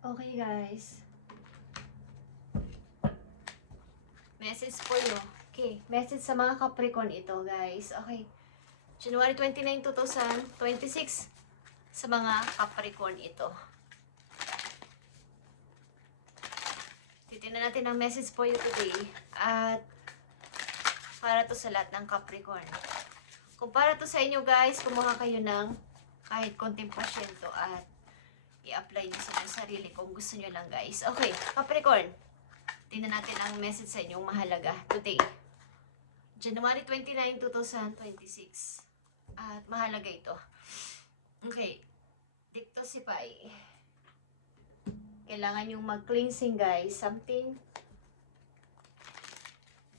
Okay, guys. Message for you. Okay, message sa mga Capricorn ito, guys. Okay. January 29, 2026 sa mga Capricorn ito. Titingnan natin ang message for you today at para to sa lahat ng Capricorn. Kung para to sa inyo, guys, kumuha kayo ng kahit konting pasyento at i-apply nyo sa inyong sarili kung gusto nyo lang, guys. Okay, Capricorn. Tingnan natin ang message sa inyong mahalaga today. January 29, 2026. At mahalaga ito. Okay. Dictosify. Kailangan yung mag-cleansing, guys. Something.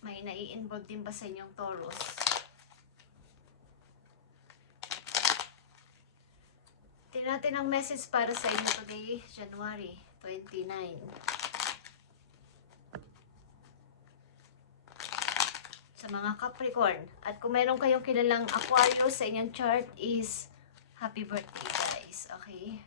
May nai-involve din ba sa inyong Taurus? Tingnan natin ang message para sa inyo today, January 29. Sa mga Capricorn. At kung meron kayong kilalang Aquarius sa inyong chart is happy birthday, guys. Okay?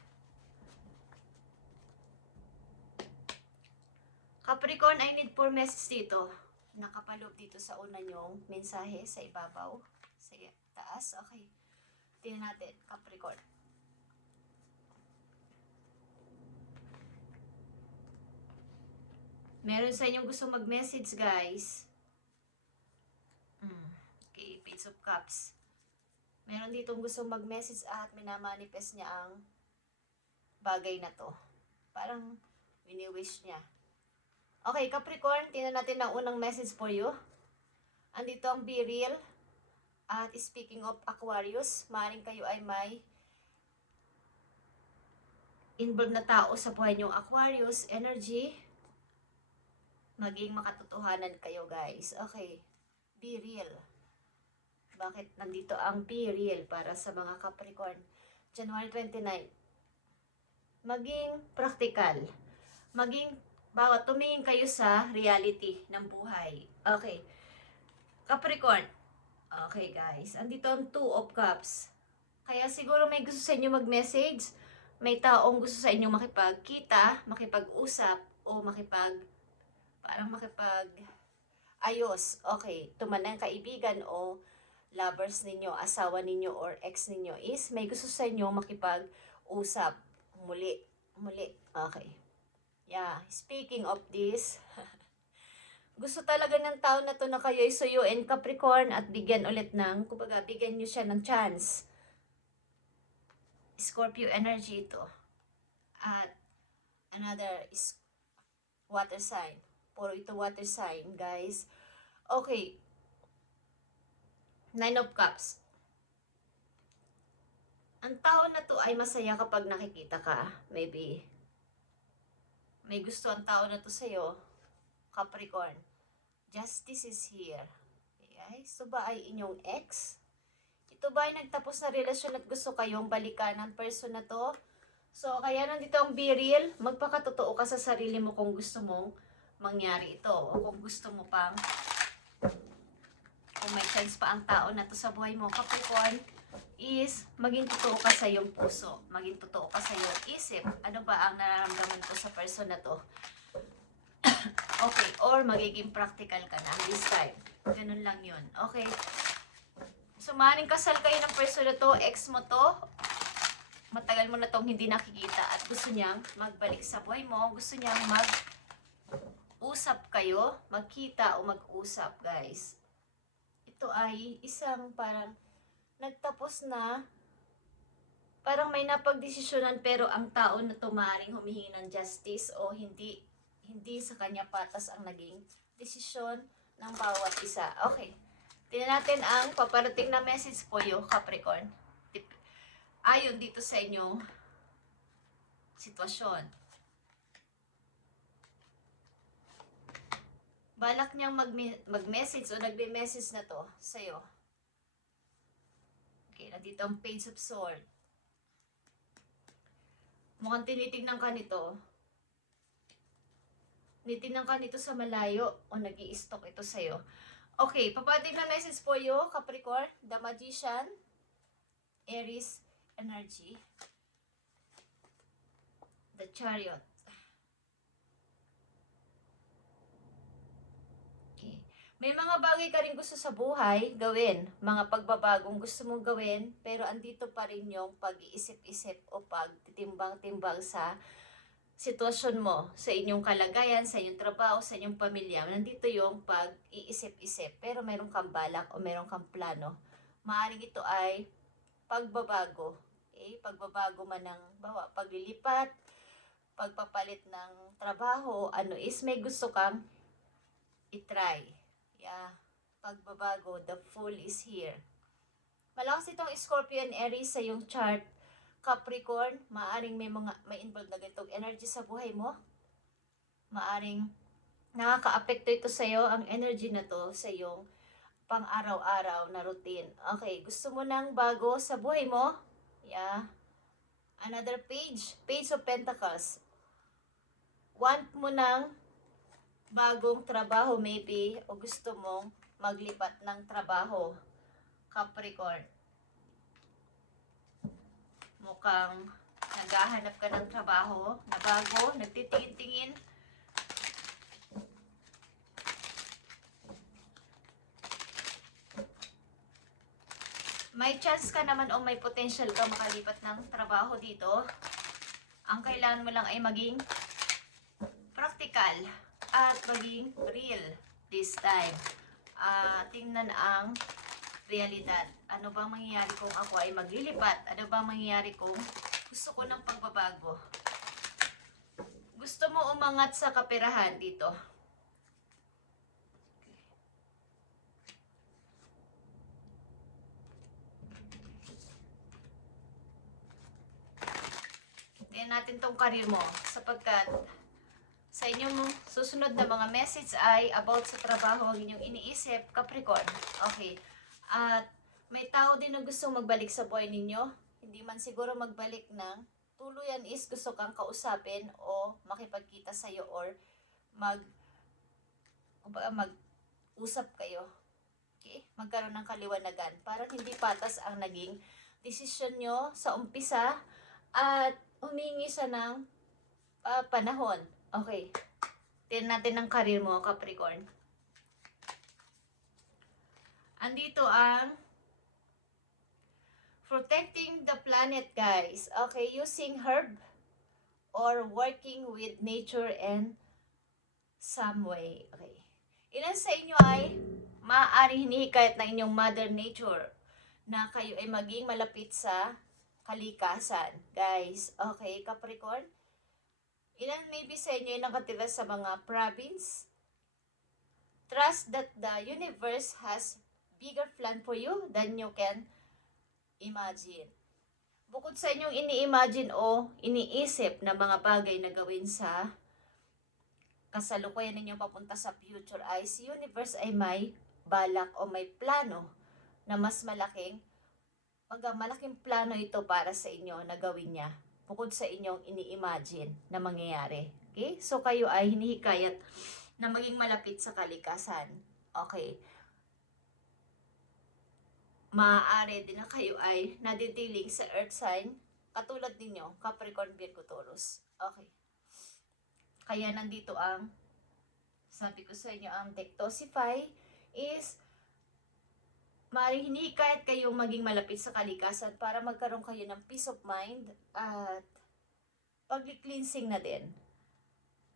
Capricorn, I need 4 messages dito. Nakapaloob dito sa una nyong mensahe sa ibabaw. Sa taas. Okay. Tingnan natin, Capricorn. Meron sa inyong gusto mag-message, guys. Okay, Page of Cups. Meron ditong gusto mag-message at minamanifest niya ang bagay na to. Parang wini-wish niya. Okay, Capricorn, tingnan natin ang unang message for you. Andito ang Be Real. At speaking of Aquarius, maaaring kayo ay may involved na tao sa buhay niyong Aquarius energy. Maging makatotohanan kayo, guys. Okay, Be Real. Bakit nandito ang Be Real para sa mga Capricorn? January 29. Maging practical. Maging tumingin kayo sa reality ng buhay. Okay. Capricorn. Okay, guys. Andito ang 2 of Cups. Kaya siguro may gusto sa inyo mag-message. May taong gusto sa inyo makipagkita, makipag-usap, o ayos. Okay. Tumanang kaibigan o lovers ninyo, asawa ninyo, or ex ninyo is may gusto sa inyo makipag-usap. Muli. Okay. Yeah, speaking of this, gusto talaga ng tao na to na kayo ay suyuin, Capricorn, at bigyan ulit ng, kumbaga, bigyan nyo siya ng chance. Scorpio energy ito. At another is water sign. Puro ito water sign, guys. Okay. 9 of Cups. Ang tao na to ay masaya kapag nakikita ka. Maybe may gusto ang tao na to sa'yo, Capricorn. Justice is here. Okay? Ito ba ay inyong ex? Ito ba ay nagtapos na relasyon at gusto kayong balikan ng person na to? So, kaya nandito ang Be Real. Magpakatotoo ka sa sarili mo kung gusto mong mangyari ito. O kung gusto mo pang, kung may chance pa ang tao na to sa buhay mo, Capricorn, is maging totoo ka sa iyong puso. Maging totoo ka sa iyong isip. Ano ba ang nararamdaman ko sa person na to? Okay, or magiging practical ka na this time. Ganun lang yun. Okay. So, maaaring kasal kayo ng person na to, ex mo to, matagal mo na tong hindi nakikita at gusto niyang magbalik sa buhay mo, gusto niyang mag-usap kayo, magkita o mag-usap, guys. Ito ay isang parang nagtapos na, parang may napagdesisyonan pero ang tao na to maaaring humihingi ng justice o hindi sa kanya patas ang naging desisyon ng bawat isa. Okay. Tingnan natin ang paparating na message po you, Capricorn. Ayon dito sa inyong sitwasyon. Balak niyang mag-message o nagbe-message na to sa'yo. Okay, nandito ang Page of Swords. Mukhang tinitignan ka nito. Nitingnan ka nito sa malayo o nag-i-stalk ito sa'yo. Okay, papating na message for you, Capricorn. The Magician, Aries energy, the Chariot. May mga bagay ka rin gusto sa buhay gawin, mga pagbabagong gusto mong gawin, pero andito pa rin yung pag-iisip-isip o pagtitimbang-timbang sa sitwasyon mo, sa inyong kalagayan, sa inyong trabaho, sa inyong pamilya. Nandito yung pag-iisip-isip, pero meron kang balak o meron kang plano. Maaaring ito ay pagbabago. Okay? Pagbabago man ng paglilipat, pagpapalit ng trabaho, may gusto kang itry. Yeah. Pagbabago, the Fool is here. Malakas itong Scorpio and Aries sa yung chart. Capricorn, maaring may involved na ganitong energy sa buhay mo. Maaring nakaka-apekto ito sa iyo, ang energy na to sa iyong pang-araw-araw na routine. Okay, gusto mo ng bago sa buhay mo? Yeah. Another page, Page of Pentacles. Want mo ng bagong trabaho maybe, o gusto mong maglipat ng trabaho, Capricorn. Mukhang naghahanap ka ng trabaho na bago, nagtitingin-tingin. May chance ka naman o may potential ka makalipat ng trabaho dito. Ang kailangan mo lang ay maging practical at maging real this time. Tingnan ang realidad. Ano bang mangyayari kung ako ay maglilipat? Ano bang mangyayari kung gusto ko ng pagbabago? Gusto mo umangat sa kaperahan dito? Tingnan natin tong career mo, sapagkat sa inyong susunod na mga message ay about sa trabaho ang inyong iniisip, Capricorn. Okay. At may tao din na gusto magbalik sa buhay ninyo. Hindi man siguro magbalik ng tuluyan, is gusto kang kausapin o makipagkita sa'yo or mag-usap kayo. Okay? Magkaroon ng kaliwanagan. Parang hindi patas ang naging desisyon nyo sa umpisa at humingi siya ng panahon. Okay. Tingnan natin ang career mo, Capricorn. Andito ang protecting the planet, guys. Okay, using herb or working with nature in some way. Okay. Ilan sa inyo ay maaaring hinihikayat ng inyong Mother Nature na kayo ay maging malapit sa kalikasan, guys. Okay, Capricorn? Ilan maybe sa inyo ay nakatira sa mga province? Trust that the universe has bigger plan for you than you can imagine. Bukod sa inyong ini-imagine o iniisip na mga bagay na gawin sa kasalukuyan ninyo papunta sa future, ay si universe ay may balak o may plano na mas malaking plano ito para sa inyo na gawin niya. Bukod sa inyong ini-imagine na mangyayari. Okay? So, kayo ay hinihikayat na maging malapit sa kalikasan. Okay. Maaari din na kayo ay nadidealing sa earth sign, katulad ninyo, Capricorn, Virgo, Taurus. Okay. Kaya nandito ang, sabi ko sa inyo, ang Dectosify is maaaring hinihikayat kayong maging malapit sa kalikasan para magkaroon kayo ng peace of mind at pag-cleansing na din.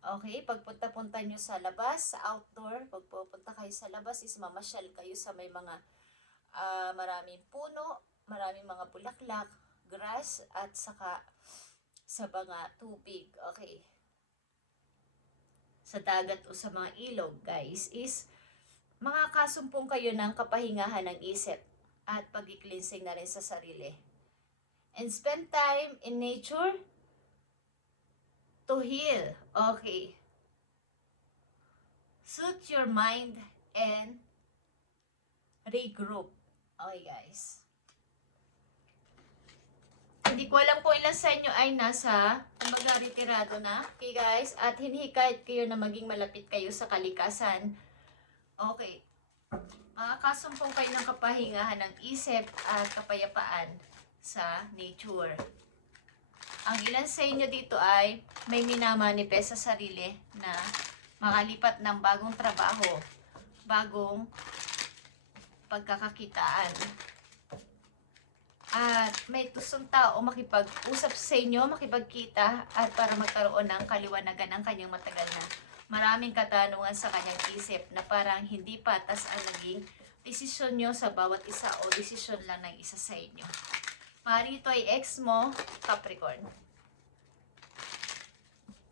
Okay, pagpunta-punta nyo sa labas, sa outdoor, pagpupunta kayo sa labas is mamasyal kayo sa may mga maraming puno, maraming mga bulaklak, grass, at saka sa mga tubig. Okay. Sa dagat o sa mga ilog, guys, is makakasumpong kayo ng kapahingahan ng isip at pag-cleansing na rin sa sarili. And spend time in nature to heal. Okay. Soothe your mind and regroup. Okay, guys. Hindi ko alam kung ilan sa inyo ay nasa retirado na. Okay, guys. At hinihikayat kayo na maging malapit kayo sa kalikasan. Okay. Makakasumpong kayo ng kapahingahan ng isip at kapayapaan sa nature. Ang ilan sa inyo dito ay may minamanifest sa sarili na makalipat ng bagong trabaho, bagong pagkakakitaan. At may gustong tao makipag-usap sa inyo, makipagkita, at para magkaroon ng kaliwanagan ang kanyang matagal na maraming katanungan sa kanyang isip na parang hindi patas ang naging desisyon nyo sa bawat isa o desisyon lang ng isa sa inyo. Maaaring ito ay ex mo, Capricorn.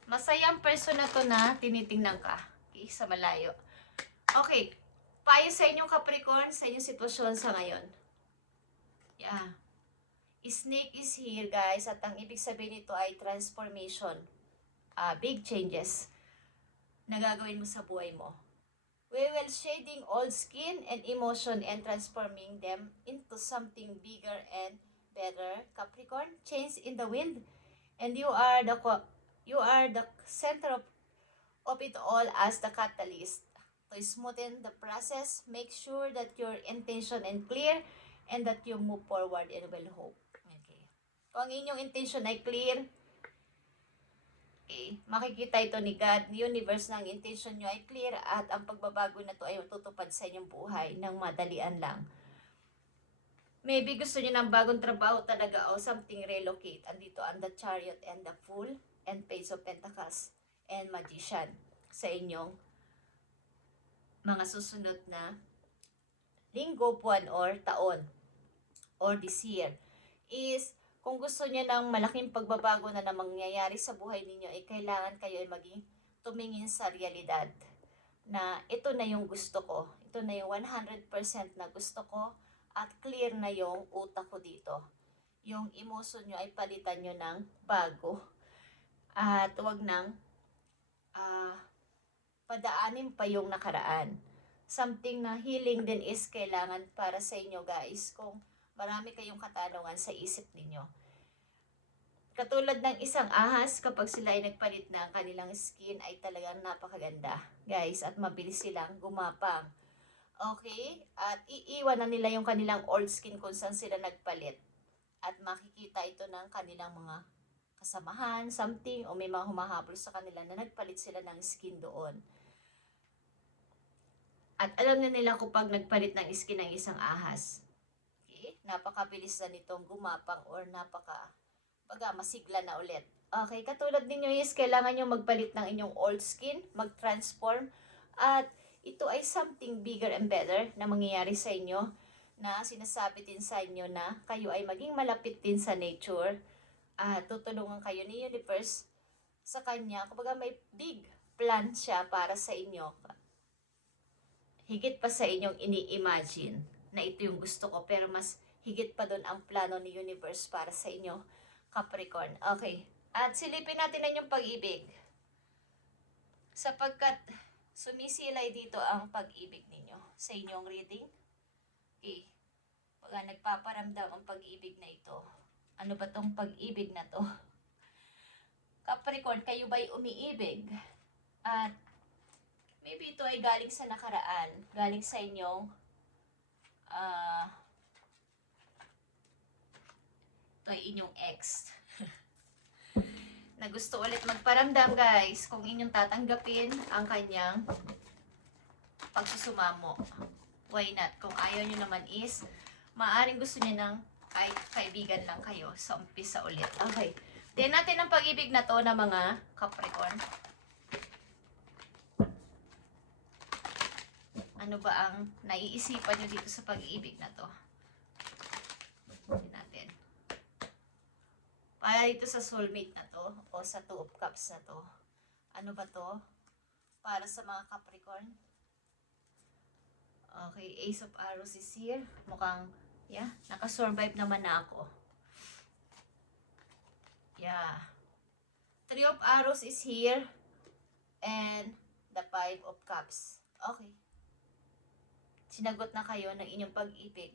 Masayang person na to na tinitingnan ka. Okay, sa malayo. Okay, payo sa inyong Capricorn sa inyong sitwasyon sa ngayon. Yeah. Snake is here, guys, at ang ibig sabihin nito ay transformation. Big changes na gagawin mo sa buhay mo. We will shading old skin and emotion and transforming them into something bigger and better. Capricorn, change in the wind, and you are the center of it all as the catalyst. To smoothen the process, make sure that your intention and clear and that you move forward and will hope. Okay. Kung ang inyong intention ay clear, okay, makikita ito ni God, ni universe, na ang intention nyo ay clear at ang pagbabago na ito ay tutupad sa inyong buhay ng madalian lang. Maybe gusto nyo ng bagong trabaho talaga o something relocate. Andito ang the Chariot and the Fool and Page of Pentacles and Magician sa inyong mga susunod na linggo, buwan, or taon, or this year, is kung gusto niya ng malaking pagbabago na mangyayari sa buhay ninyo, ay kailangan kayo ay maging tumingin sa realidad na ito na yung gusto ko, ito na yung 100% na gusto ko, at clear na yung utak ko dito. Yung emotion nyo ay palitan nyo ng bago, at huwag nang padaanin pa yung nakaraan. Something na healing din is kailangan para sa inyo, guys, kung marami kayong katanungan sa isip ninyo. Katulad ng isang ahas, kapag sila ay nagpalit ng kanilang skin, ay talagang napakaganda, guys, at mabilis silang gumapang. Okay? At iiwan na nila yung kanilang old skin kung saan sila nagpalit. At makikita ito ng kanilang mga kasamahan, something, o may mga humahabol sa kanila na nagpalit sila ng skin doon. At alam na nila kung pag nagpalit ng skin ng isang ahas, okay, napakabilis na nitong gumapang or masigla na ulit. Okay, katulad ninyo is kailangan nyo magpalit ng inyong old skin, mag-transform, at ito ay something bigger and better na mangyayari sa inyo, na sinasabi din sa inyo na kayo ay maging malapit din sa nature, at tutulungan kayo ni universe sa kanya. Kumbaga may big plan siya para sa inyo. Higit pa sa inyong ini-imagine na ito yung gusto ko, pero mas higit pa doon ang plano ni universe para sa inyo, Capricorn. Okay. At silipin natin ang inyong pag-ibig. Sapagkat sumisilay dito ang pag-ibig ninyo sa inyong reading. Okay. Pag nagpaparamdam ang pag-ibig na ito. Ano ba tong pag-ibig na to? Capricorn, kayo ba'y umiibig? At maybe ito ay galing sa nakaraan, galing sa inyong ito ay inyong ex na gusto ulit magparamdam, guys, kung inyong tatanggapin ang kanyang pagsusumamo. Why not? Kung ayaw nyo naman is maaaring gusto nyo ng kahit kaibigan lang kayo sa umpisa ulit. Okay, tingnan natin ang pag-ibig na to na mga Capricorn. Ano ba ang naiisipan nyo dito sa pag-ibig na to? Tingnan natin. Para dito sa soulmate na to, o sa Two of Cups na to. Ano ba to? Para sa mga Capricorn. Okay, Ace of Arrows is here. Mukhang, yeah, nakasurvive naman na ako. Yeah. Three of Arrows is here. And the Five of Cups. Okay. Sinagot na kayo ng inyong pag-ibig.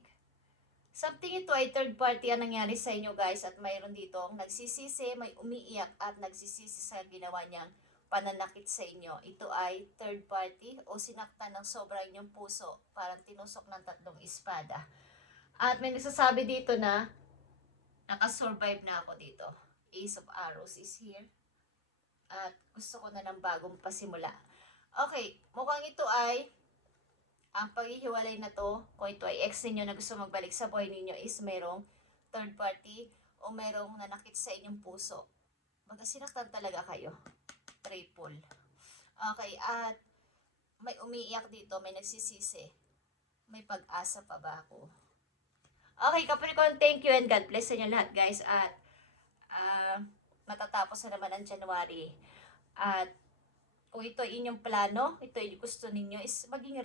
Something ito ay third party ang nangyari sa inyo, guys, at mayroon dito nagsisisi, may umiiyak at nagsisisi sa ginawa niyang pananakit sa inyo. Ito ay third party o sinaktan ng sobra inyong puso, parang tinusok ng tatlong espada. At may nagsasabi dito na nakasurvive na ako dito. Ace of Arrows is here. At gusto ko na ng bagong pasimula. Okay, mukhang ito ay Ang paghihiwalay na to, kung ito ay ex ninyo na gusto magbalik sa buhay ninyo, is merong third party o merong nanakit sa inyong puso. Baga sinaktan talaga kayo. Triple. Okay, at may umiiyak dito, may nagsisisi. May pag-asa pa ba ako? Okay, Capricorn, thank you and God bless sa inyo lahat, guys. At matatapos na naman ang January. At kung ito ay inyong plano, ito ay gusto ninyo, is maging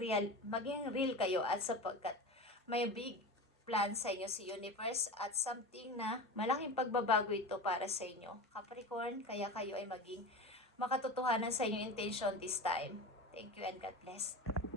real kayo, at sapagkat may big plan sa inyo si universe at something na malaking pagbabago ito para sa inyo, Capricorn, kaya kayo ay maging makatotohanan sa inyong intention this time. Thank you and God bless.